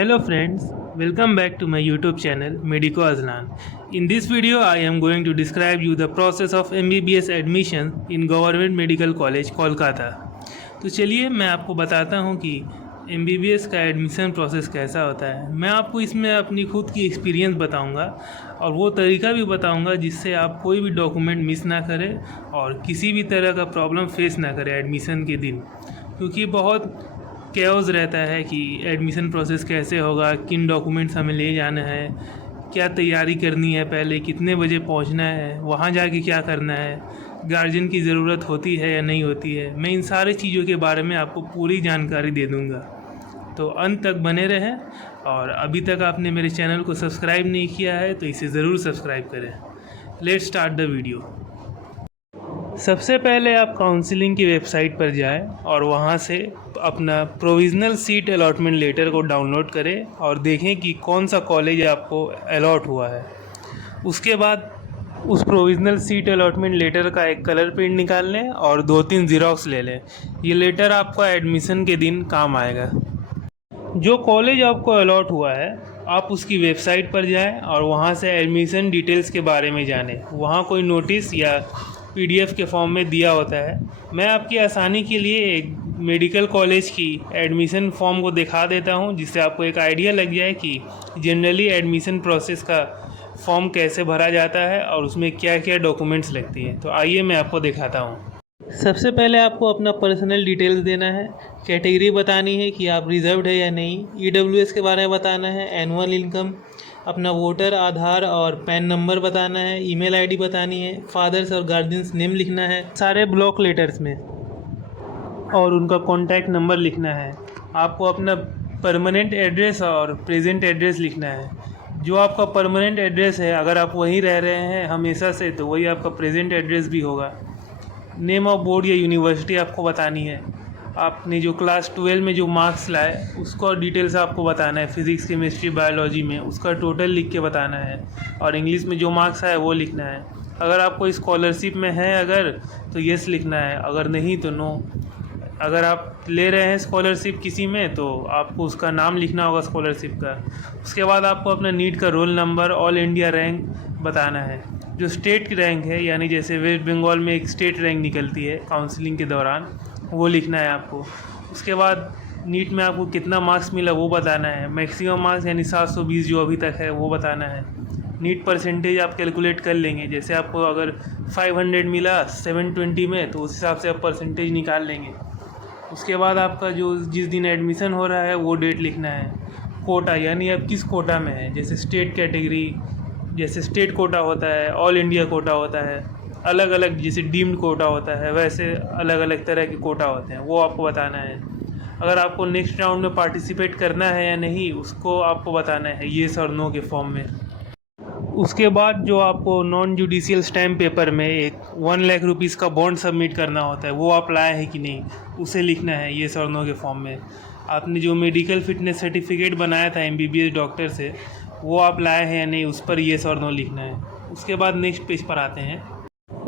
Hello friends, welcome back to my YouTube channel Medico Azlan. In this video I am going to describe you the process of MBBS admission in Government Medical College Kolkata. तो चलिए मैं आपको बताता हूँ कि MBBS का admission process कैसा होता है। मैं आपको इसमें अपनी खुद की एक्सपीरियंस बताऊँगा और वो तरीका भी बताऊँगा जिससे आप कोई भी डॉक्यूमेंट मिस ना करें और किसी भी तरह का प्रॉब्लम फेस ना करें एडमिशन के दिन, क्योंकि बहुत कैओस रहता है कि एडमिशन प्रोसेस कैसे होगा, किन डॉक्यूमेंट्स हमें ले जाना है, क्या तैयारी करनी है, पहले कितने बजे पहुंचना है, वहां जाके क्या करना है, गार्जियन की ज़रूरत होती है या नहीं होती है। मैं इन सारी चीज़ों के बारे में आपको पूरी जानकारी दे दूंगा, तो अंत तक बने रहें। और अभी तक आपने मेरे चैनल को सब्सक्राइब नहीं किया है तो इसे ज़रूर सब्सक्राइब करें। Let's start the video. सबसे पहले आप काउंसलिंग की वेबसाइट पर जाएं और वहां से अपना प्रोविज़नल सीट अलॉटमेंट लेटर को डाउनलोड करें और देखें कि कौन सा कॉलेज आपको अलॉट हुआ है। उसके बाद उस प्रोविज़नल सीट अलॉटमेंट लेटर का एक कलर प्रिंट निकाल लें और 2-3 ज़ेरॉक्स ले लें। ये लेटर आपका एडमिशन के दिन काम आएगा। जो कॉलेज आपको अलॉट हुआ है आप उसकी वेबसाइट पर जाएं और वहां से एडमिशन डिटेल्स के बारे में जानें। वहां कोई नोटिस या PDF के फॉर्म में दिया होता है। मैं आपकी आसानी के लिए एक मेडिकल कॉलेज की एडमिशन फॉर्म को दिखा देता हूं, जिससे आपको एक आइडिया लग जाए कि जनरली एडमिशन प्रोसेस का फॉर्म कैसे भरा जाता है और उसमें क्या क्या डॉक्यूमेंट्स लगती हैं। तो आइए मैं आपको दिखाता हूं। सबसे पहले आपको अपना पर्सनल डिटेल्स देना है, कैटेगरी बतानी है कि आप रिजर्व्ड है या नहीं, EWS के बारे में बताना है, एनुअल इनकम, अपना वोटर आधार और पैन नंबर बताना है, ईमेल आईडी बतानी है, फादर्स और गार्जियंस नेम लिखना है सारे ब्लॉक लेटर्स में, और उनका कॉन्टैक्ट नंबर लिखना है। आपको अपना परमानेंट एड्रेस और प्रेजेंट एड्रेस लिखना है। जो आपका परमानेंट एड्रेस है, अगर आप वहीं रह रहे हैं हमेशा से, तो वही आपका प्रेजेंट एड्रेस भी होगा। नेम ऑफ बोर्ड या यूनिवर्सिटी आपको बतानी है। आपने जो क्लास 12 में जो मार्क्स लाए उसको डिटेल्स आपको बताना है। फिज़िक्स, केमिस्ट्री, बायोलॉजी में उसका टोटल लिख के बताना है और इंग्लिश में जो मार्क्स आए वो लिखना है। अगर आप कोई स्कॉलरशिप में है अगर, तो येस लिखना है, अगर नहीं तो नो। अगर आप ले रहे हैं स्कॉलरशिप किसी में तो आपको उसका नाम लिखना होगा स्कॉलरशिप का। उसके बाद आपको अपना नीट का roll number, all India rank बताना है। जो स्टेट की रैंक है, यानी जैसे वेस्ट बंगाल में एक स्टेट रैंक निकलती है काउंसलिंग के दौरान, वो लिखना है आपको। उसके बाद नीट में आपको कितना मार्क्स मिला वो बताना है। मैक्सिमम मार्क्स यानी 720 जो अभी तक है वो बताना है। नीट परसेंटेज आप कैलकुलेट कर लेंगे। जैसे आपको अगर 500 मिला 720 में, तो उस हिसाब से आप परसेंटेज निकाल लेंगे। उसके बाद आपका जो जिस दिन एडमिशन हो रहा है वो डेट लिखना है। कोटा यानी आप किस कोटा में है, जैसे स्टेट कैटेगरी, जैसे स्टेट कोटा होता है, ऑल इंडिया कोटा होता है, अलग अलग जैसे डीम्ड कोटा होता है, वैसे अलग अलग तरह के कोटा होते हैं, वो आपको बताना है। अगर आपको नेक्स्ट राउंड में पार्टिसिपेट करना है या नहीं उसको आपको बताना है येस और नो के फॉर्म में। उसके बाद जो आपको नॉन जुडिशियल स्टैम्प पेपर में एक 1 लाख रुपीज़ का बॉन्ड सबमिट करना होता है, वो आप लाए हैं कि नहीं उसे लिखना है येस और नो के फॉर्म में। आपने जो मेडिकल फिटनेस सर्टिफिकेट बनाया था MBBS डॉक्टर से, वो आप लाए हैं या नहीं उस पर येस और नो लिखना है। उसके बाद नेक्स्ट पेज पर आते हैं।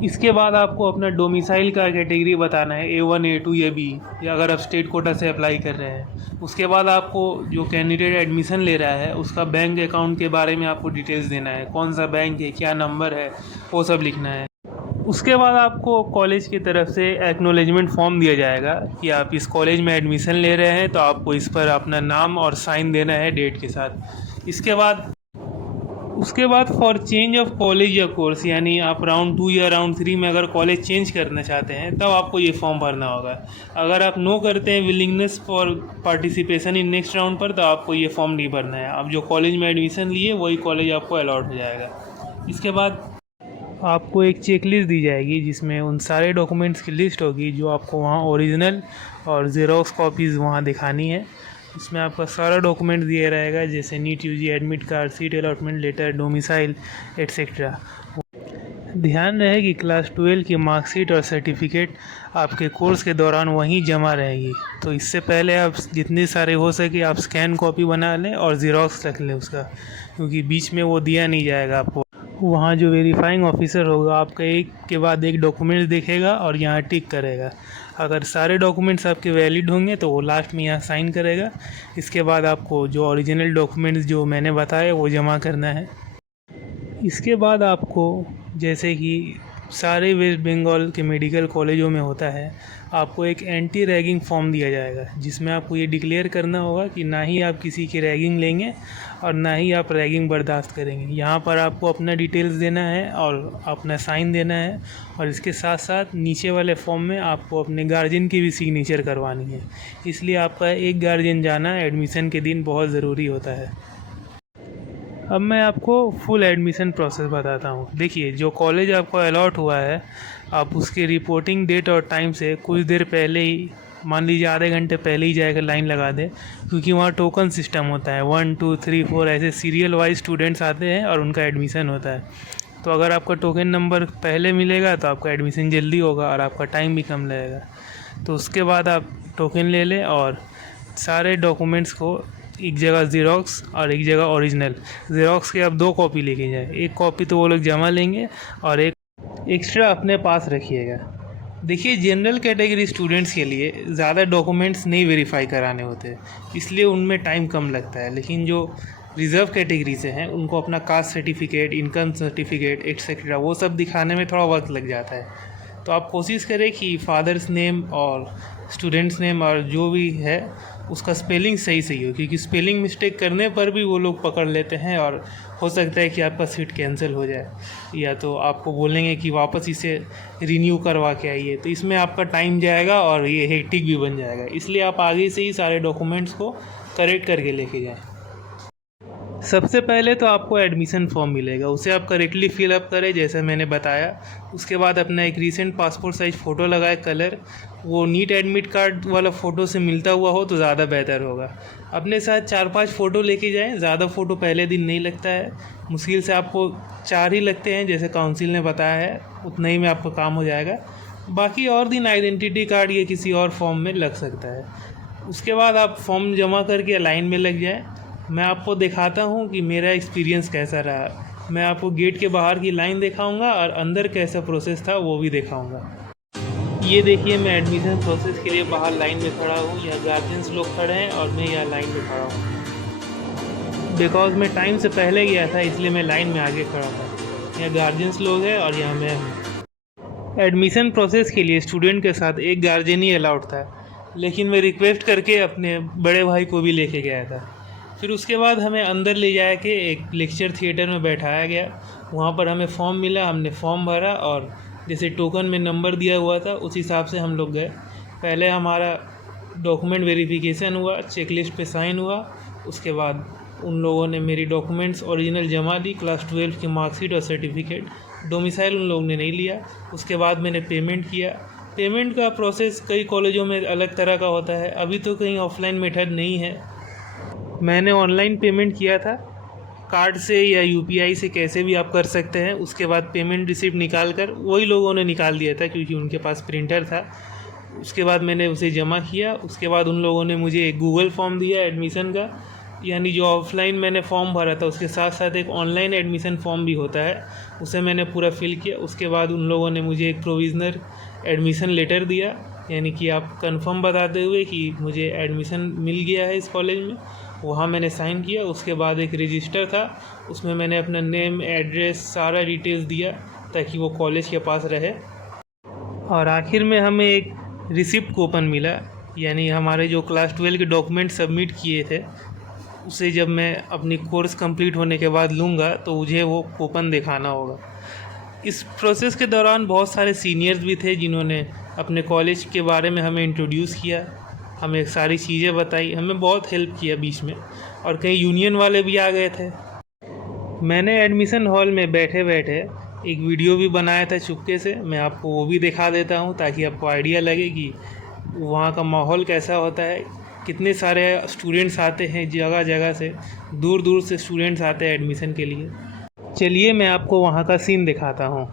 इसके बाद आपको अपना डोमिसाइल का कैटेगरी बताना है, A1, A2 या B, या अगर आप स्टेट कोटा से अप्लाई कर रहे हैं। उसके बाद आपको जो कैंडिडेट एडमिशन ले रहा है उसका बैंक अकाउंट के बारे में आपको डिटेल्स देना है, कौन सा बैंक है, क्या नंबर है, वो सब लिखना है। उसके बाद आपको कॉलेज की तरफ से एक्नॉलेजमेंट फॉर्म दिया जाएगा कि आप इस कॉलेज में एडमिशन ले रहे हैं, तो आपको इस पर अपना नाम और साइन देना है डेट के साथ। उसके बाद फॉर चेंज ऑफ कॉलेज या कोर्स, यानी आप राउंड 2 या राउंड 3 में अगर कॉलेज चेंज करना चाहते हैं तब आपको ये फॉर्म भरना होगा। अगर आप नो करते हैं willingness for participation in next round पर, तो आपको ये फॉर्म नहीं भरना है। आप जो कॉलेज में एडमिशन लिए वही कॉलेज आपको अलॉट हो जाएगा। इसके बाद आपको एक चेकलिस्ट दी जाएगी जिसमें उन सारे डॉक्यूमेंट्स की लिस्ट होगी जो आपको वहाँ ओरिजिनल और ज़ेरॉक्स कॉपीज़ वहाँ दिखानी है। उसमें आपका सारा डॉक्यूमेंट दिया रहेगा, जैसे NEET UG admit card, seat allotment letter, domicile etcetera. ध्यान रहे कि क्लास 12 की मार्कशीट और सर्टिफिकेट आपके कोर्स के दौरान वहीं जमा रहेगी। तो इससे पहले आप जितने सारे हो सके आप स्कैन कॉपी बना लें और ज़ेरॉक्स रख लें उसका, क्योंकि बीच में वो दिया नहीं जाएगा आपको। वहाँ जो वेरीफाइंग ऑफिसर होगा आपका एक के बाद एक डॉक्यूमेंट देखेगा और यहाँ टिक करेगा। अगर सारे डॉक्यूमेंट्स आपके वैलिड होंगे तो वो लास्ट में यहाँ साइन करेगा। इसके बाद आपको जो ओरिजिनल डॉक्यूमेंट्स जो मैंने बताए वो जमा करना है। इसके बाद आपको, जैसे कि सारे वेस्ट बंगाल के मेडिकल कॉलेजों में होता है, आपको एक एंटी रैगिंग फॉर्म दिया जाएगा, जिसमें आपको ये डिक्लेयर करना होगा कि ना ही आप किसी की रैगिंग लेंगे और ना ही आप रैगिंग बर्दाश्त करेंगे। यहाँ पर आपको अपना डिटेल्स देना है और अपना साइन देना है, और इसके साथ साथ नीचे वाले फॉर्म में आपको अपने गार्जियन की भी सिग्नेचर करवानी है। इसलिए आपका एक गार्जियन जाना एडमिशन के दिन बहुत ज़रूरी होता है। अब मैं आपको फुल एडमिशन प्रोसेस बताता हूँ। देखिए, जो कॉलेज आपको अलॉट हुआ है, आप उसके रिपोर्टिंग डेट और टाइम से कुछ देर पहले ही, मान लीजिए आधे घंटे पहले ही जाकर लाइन लगा दें, क्योंकि वहाँ टोकन सिस्टम होता है। 1 2 3 4 ऐसे सीरियल वाइज स्टूडेंट्स आते हैं और उनका एडमिशन होता है। तो अगर आपका टोकन नंबर पहले मिलेगा तो आपका एडमिशन जल्दी होगा और आपका टाइम भी कम लगेगा। तो उसके बाद आप टोकन ले लें और सारे डॉक्यूमेंट्स को एक जगह ज़ेरॉक्स और एक जगह ओरिजिनल, ज़ेरॉक्स के आप 2 कॉपी लेके जाएं। एक कॉपी तो वो लोग जमा लेंगे और एक एक्स्ट्रा अपने पास रखिएगा। देखिए, जनरल कैटेगरी स्टूडेंट्स के लिए ज़्यादा डॉक्यूमेंट्स नहीं वेरीफाई कराने होते, इसलिए उनमें टाइम कम लगता है। लेकिन जो रिज़र्व कैटेगरी से हैं, उनको अपना caste certificate, income certificate etcetera वो सब दिखाने में थोड़ा वक्त लग जाता है। तो आप कोशिश करें कि फादर्स नेम और स्टूडेंट्स नेम और जो भी है उसका स्पेलिंग सही हो, क्योंकि स्पेलिंग मिस्टेक करने पर भी वो लोग पकड़ लेते हैं और हो सकता है कि आपका सीट कैंसिल हो जाए, या तो आपको बोलेंगे कि वापस इसे रिन्यू करवा के आइए। तो इसमें आपका टाइम जाएगा और ये हेक्टिक भी बन जाएगा। इसलिए आप आगे से ही सारे डॉक्यूमेंट्स को करेक्ट करके लेके जाएं। सबसे पहले तो आपको एडमिशन फॉर्म मिलेगा, उसे आप करेक्टली फिलअप करें जैसे मैंने बताया। उसके बाद अपना एक रीसेंट पासपोर्ट साइज़ फ़ोटो लगाए, कलर वो नीट एडमिट कार्ड वाला फ़ोटो से मिलता हुआ हो तो ज़्यादा बेहतर होगा। अपने साथ 4-5 फ़ोटो लेके जाएं, ज़्यादा फ़ोटो पहले दिन नहीं लगता है, मुश्किल से आपको 4 ही लगते हैं, जैसे काउंसिल ने बताया है उतना ही में आपका काम हो जाएगा। बाकी और दिन आइडेंटिटी कार्ड या किसी और फॉर्म में लग सकता है। उसके बाद आप फॉर्म जमा करके लाइन में लग जाएँ। मैं आपको दिखाता हूँ कि मेरा एक्सपीरियंस कैसा रहा। मैं आपको गेट के बाहर की लाइन दिखाऊंगा और अंदर कैसा प्रोसेस था वो भी दिखाऊंगा। ये देखिए, मैं एडमिशन प्रोसेस के लिए बाहर लाइन में खड़ा हूँ। यहाँ गार्जियंस लोग खड़े हैं और मैं यहाँ लाइन में खड़ा हूँ। बिकॉज मैं टाइम से पहले गया था इसलिए मैं लाइन में आगे खड़ा था। यहाँ गार्जियंस लोग हैं और यहाँ मैं हूँ। एडमिशन प्रोसेस के लिए स्टूडेंट के साथ एक गार्जियन ही अलाउड था, लेकिन मैं रिक्वेस्ट करके अपने बड़े भाई को भी लेके गया था। फिर उसके बाद हमें अंदर ले जा के एक लेक्चर थिएटर में बैठाया गया। वहाँ पर हमें फॉर्म मिला, हमने फॉर्म भरा और जैसे टोकन में नंबर दिया हुआ था उस हिसाब से हम लोग गए। पहले हमारा डॉक्यूमेंट वेरिफिकेशन हुआ, चेकलिस्ट पे साइन हुआ। उसके बाद उन लोगों ने मेरी डॉक्यूमेंट्स ओरिजिनल जमा दी, क्लास 12 की मार्कशीट और सर्टिफिकेट। डोमिसाइल उन लोगों ने नहीं लिया। उसके बाद मैंने पेमेंट किया। पेमेंट का प्रोसेस कई कॉलेजों में अलग तरह का होता है, अभी तो कहीं ऑफलाइन मेथड नहीं है। मैंने ऑनलाइन पेमेंट किया था, कार्ड से या यूपीआई से, कैसे भी आप कर सकते हैं। उसके बाद पेमेंट रिसिप्ट निकाल कर वही लोगों ने निकाल दिया था क्योंकि उनके पास प्रिंटर था। उसके बाद मैंने उसे जमा किया। उसके बाद उन लोगों ने मुझे एक गूगल फॉर्म दिया एडमिशन का, यानी जो ऑफलाइन मैंने फॉर्म भरा था उसके साथ साथ एक ऑनलाइन एडमिशन फॉर्म भी होता है, उसे मैंने पूरा फिल किया। उसके बाद उन लोगों ने मुझे एक प्रोविज़नल एडमिशन लेटर दिया, यानी कि आप कंफर्म बताते हुए कि मुझे एडमिशन मिल गया है इस कॉलेज में। वहाँ मैंने साइन किया। उसके बाद एक रजिस्टर था, उसमें मैंने अपना नेम, एड्रेस, सारा डिटेल्स दिया ताकि वो कॉलेज के पास रहे। और आखिर में हमें एक रिसिप्ट कूपन मिला, यानी हमारे जो क्लास 12 के डॉक्यूमेंट सबमिट किए थे उसे जब मैं अपनी कोर्स कंप्लीट होने के बाद लूँगा तो मुझे वो कूपन दिखाना होगा। इस प्रोसेस के दौरान बहुत सारे सीनियर्स भी थे जिन्होंने अपने कॉलेज के बारे में हमें इंट्रोड्यूस किया, हमें सारी चीज़ें बताई, हमें बहुत हेल्प किया बीच में। और कई यूनियन वाले भी आ गए थे। मैंने एडमिशन हॉल में बैठे बैठे एक वीडियो भी बनाया था चुपके से, मैं आपको वो भी दिखा देता हूँ ताकि आपको आइडिया लगे कि वहाँ का माहौल कैसा होता है। कितने सारे स्टूडेंट्स आते हैं, जगह जगह से, दूर दूर से स्टूडेंट्स आते हैं एडमिशन के लिए। चलिए मैं आपको वहाँ का सीन दिखाता हूँ।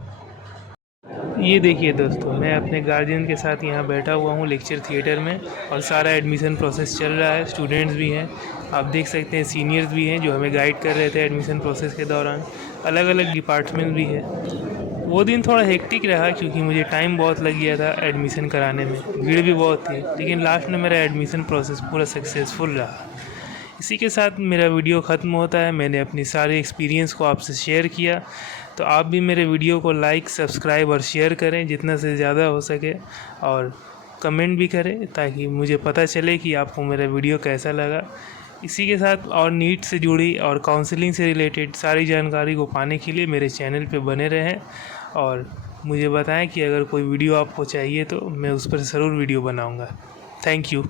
ये देखिए दोस्तों, मैं अपने गार्जियन के साथ यहाँ बैठा हुआ हूँ लेक्चर थिएटर में और सारा एडमिशन प्रोसेस चल रहा है। स्टूडेंट्स भी हैं, आप देख सकते हैं, सीनियर्स भी हैं जो हमें गाइड कर रहे थे एडमिशन प्रोसेस के दौरान। अलग अलग डिपार्टमेंट भी है। वो दिन थोड़ा हेक्टिक रहा क्योंकि मुझे टाइम बहुत लग गया था एडमिशन कराने में, भीड़ भी बहुत थी, लेकिन लास्ट में मेरा एडमिशन प्रोसेस पूरा सक्सेसफुल रहा। इसी के साथ मेरा वीडियो ख़त्म होता है। मैंने अपनी सारी एक्सपीरियंस को आपसे शेयर किया, तो आप भी मेरे वीडियो को लाइक, सब्सक्राइब और शेयर करें जितना से ज़्यादा हो सके, और कमेंट भी करें ताकि मुझे पता चले कि आपको मेरा वीडियो कैसा लगा। इसी के साथ और नीट से जुड़ी और काउंसलिंग से रिलेटेड सारी जानकारी को पाने के लिए मेरे चैनल पे बने रहें, और मुझे बताएं कि अगर कोई वीडियो आपको चाहिए तो मैं उस पर ज़रूर वीडियो बनाऊंगा। Thank you.